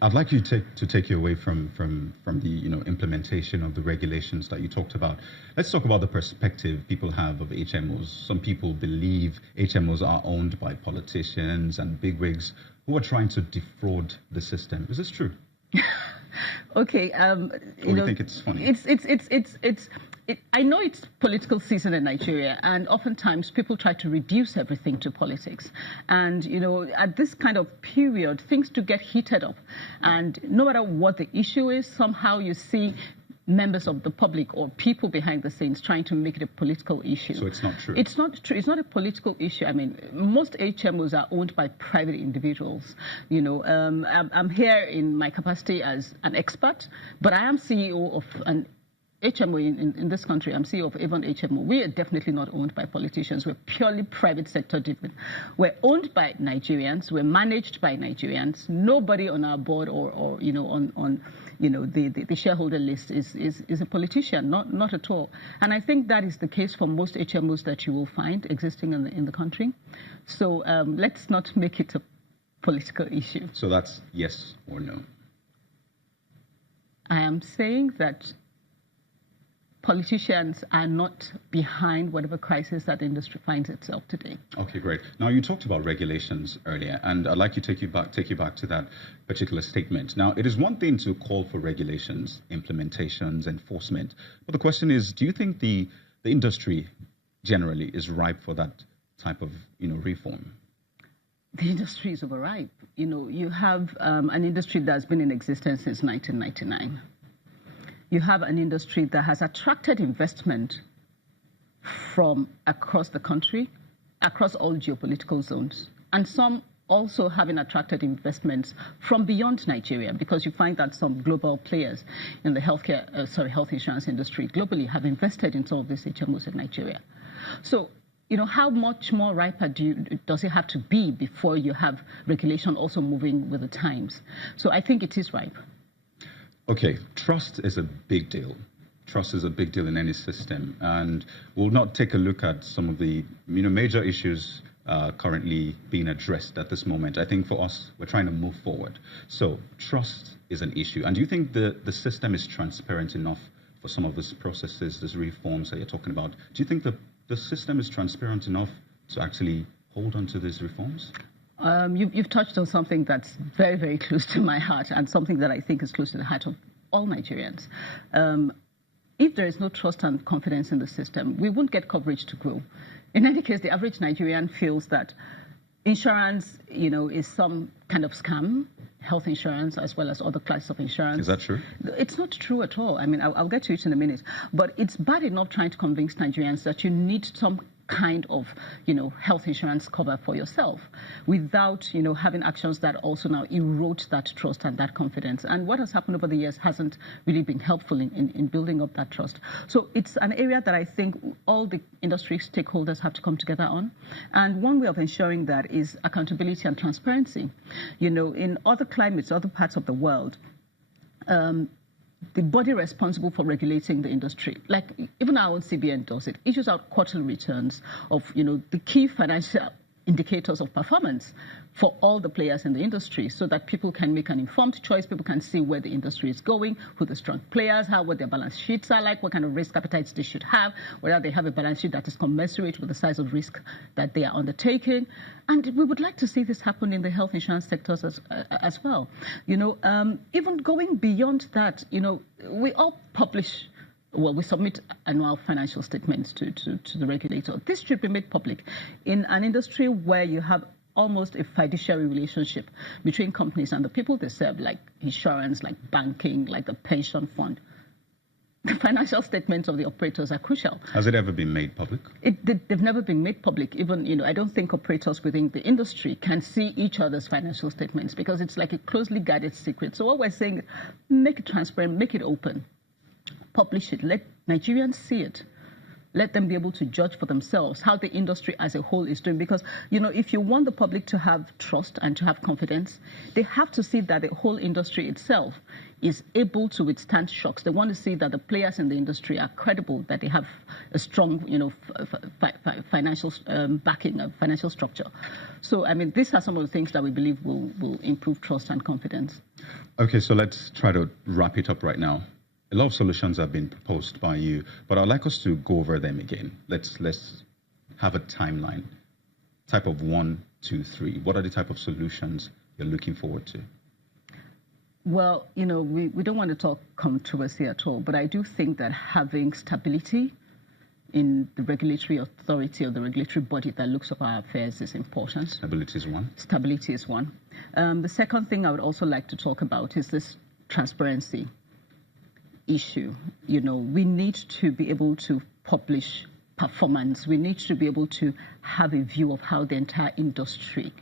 I'd like you to take you away from the implementation of the regulations that you talked about. Let's talk about the perspective people have of HMOs. Some people believe HMOs are owned by politicians and bigwigs who are trying to defraud the system. Is this true? Okay. You think it's funny? I know it's political season in Nigeria, and oftentimes people try to reduce everything to politics. And, at this kind of period, things do get heated up. And no matter what the issue is, somehow you see members of the public or people behind the scenes trying to make it a political issue. So it's not true? It's not true. It's not a political issue. I mean, most HMOs are owned by private individuals. I'm here in my capacity as an expert, but I am CEO of an HMO in this country. I'm CEO of Avon HMO. We are definitely not owned by politicians. We're purely private sector driven. We're owned by Nigerians. We're managed by Nigerians. Nobody on our board or on the shareholder list is a politician. Not at all. And I think that is the case for most HMOs that you will find existing in the country. So let's not make it a political issue. So that's yes or no? I am saying that politicians are not behind whatever crisis that industry finds itself today. Okay, great. Now, you talked about regulations earlier, and I'd like to take you back to that particular statement. Now, it is one thing to call for regulations, implementations, enforcement, but the question is, do you think the industry generally is ripe for that type of reform? The industry is overripe. You have an industry that's been in existence since 1999. You have an industry that has attracted investment from across the country, across all geopolitical zones, and some also having attracted investments from beyond Nigeria, because you find that some global players in the health insurance industry globally have invested in some of these HMOs in Nigeria. So, how much more riper does it have to be before you have regulation also moving with the times? So I think it is ripe. Okay, trust is a big deal. Trust is a big deal in any system, and we'll not take a look at some of the major issues currently being addressed at this moment. I think for us, we're trying to move forward. So trust is an issue, and do you think the system is transparent enough for some of these processes, these reforms that you're talking about? Do you think the system is transparent enough to actually hold on to these reforms? You've touched on something that's very, very close to my heart, and something that I think is close to the heart of all Nigerians. If there is no trust and confidence in the system, we won't get coverage to grow. In any case, the average Nigerian feels that insurance, is some kind of scam, health insurance as well as other classes of insurance. Is that true? It's not true at all. I mean, I'll get to it in a minute. But it's bad enough trying to convince Nigerians that you need some kind of, health insurance cover for yourself without, having actions that also now erode that trust and that confidence. And what has happened over the years hasn't really been helpful in building up that trust. So it's an area that I think all the industry stakeholders have to come together on. And one way of ensuring that is accountability and transparency. In other climates, other parts of the world, the body responsible for regulating the industry, like even our own CBN does it, issues out quarterly returns of, the key financial indicators of performance for all the players in the industry, so that people can make an informed choice. People can see where the industry is going, who the strong players are, what their balance sheets are like, what kind of risk appetites they should have, whether they have a balance sheet that is commensurate with the size of risk that they are undertaking. And we would like to see this happen in the health insurance sectors as well. Even going beyond that, we all publish. Well, we submit annual financial statements to the regulator. This should be made public in an industry where you have almost a fiduciary relationship between companies and the people they serve, like insurance, like banking, like the pension fund. The financial statements of the operators are crucial. Has it ever been made public? They've never been made public. Even, I don't think operators within the industry can see each other's financial statements because it's like a closely guarded secret. So what we're saying, make it transparent, make it open. Publish it, let Nigerians see it. Let them be able to judge for themselves how the industry as a whole is doing. Because, if you want the public to have trust and to have confidence, they have to see that the whole industry itself is able to withstand shocks. They want to see that the players in the industry are credible, that they have a strong, financial backing, a financial structure. So, I mean, these are some of the things that we believe will improve trust and confidence. Okay, so let's try to wrap it up right now. A lot of solutions have been proposed by you, but I'd like us to go over them again. Let's have a timeline. Type of 1, 2, 3. What are the type of solutions you're looking forward to? Well, we don't want to talk controversy at all, but I do think that having stability in the regulatory authority or the regulatory body that looks over our affairs is important. Stability is one. Stability is one. The second thing I would also like to talk about is this transparency issue. We need to be able to publish performance. We need to be able to have a view of how the entire industry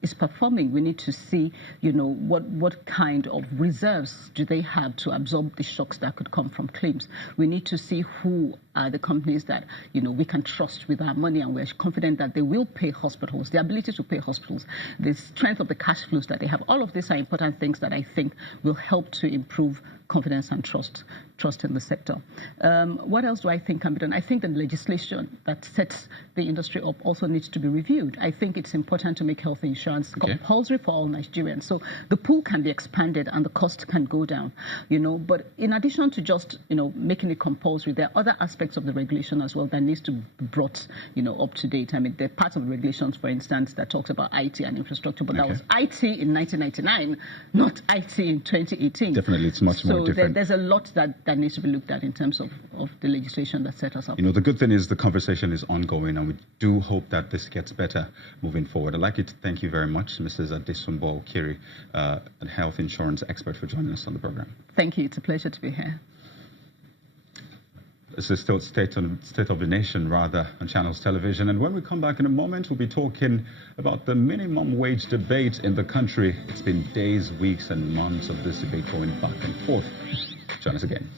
is performing. We need to see, what kind of reserves do they have to absorb the shocks that could come from claims. We need to see who are the companies that, we can trust with our money, and we're confident that they will pay hospitals, the ability to pay hospitals, the strength of the cash flows that they have. All of these are important things that I think will help to improve confidence and trust in the sector. What else do I think can be done? I think the legislation that sets the industry up also needs to be reviewed. I think it's important to make health insurance compulsory for all Nigerians. So the pool can be expanded and the cost can go down, But in addition to just, making it compulsory, there are other aspects of the regulation as well that needs to be brought, up to date. I mean, there are parts of the regulations, for instance, that talks about IT and infrastructure, but that was IT in 1999, not IT in 2018. Definitely, it's much more different. There's a lot that needs to be looked at in terms of the legislation that set us up. The good thing is the conversation is ongoing, and we do hope that this gets better moving forward. I'd like to thank you very much, Mrs. Adesimbo Ukiri, a health insurance expert, for joining us on the program. Thank you. It's a pleasure to be here. This is still State of the Nation, rather, on Channels Television. And when we come back in a moment, we'll be talking about the minimum wage debate in the country. It's been days, weeks, and months of this debate going back and forth. Join us again.